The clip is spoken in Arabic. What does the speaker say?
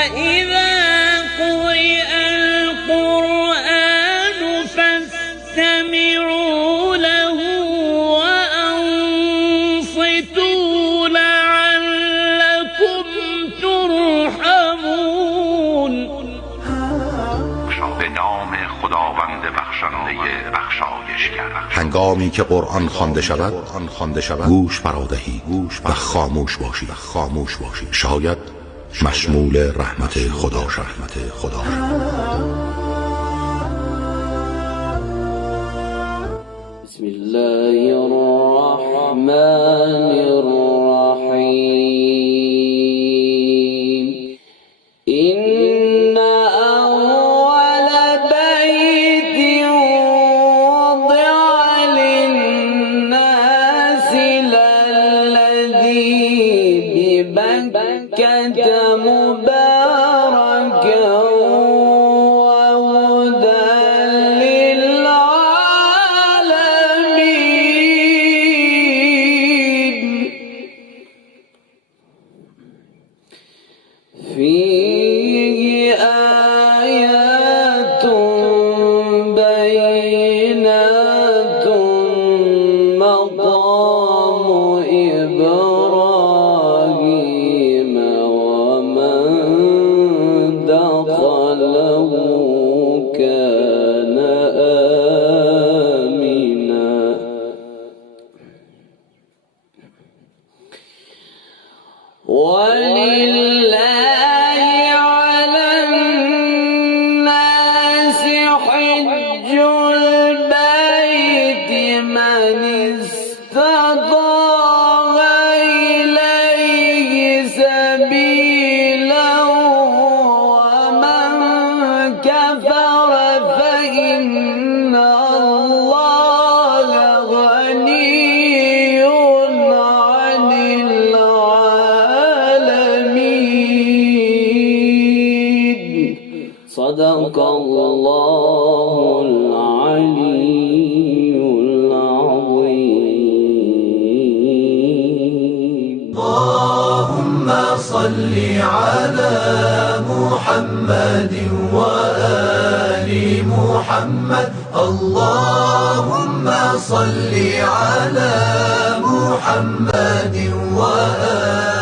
وإذا قرئ القرآن فاستمعوا له وأنصتوا لعلكم ترحمون. به نام خداوند بخشنده بخشایشگر. هنگامی که قرآن خوانده شود گوش فرادهید و خاموش باشید شاید مشمول رحمت خدا شد. بسم الله الرحمن الرحيم. إن أول بيت وضع للناس للذي ببكة مباركا وهدى للعالمين. فيه آيات بينات مقام إبراهيم ومن دخله كان آمنا. ولله على الناس حج البيت من استطاع إليه سبيلا ومن كفر فإن الله غني عن العالمين. صدق الله العلي العظيم. اللهم صل على محمد وآل محمد. اللهم صل على محمد وآل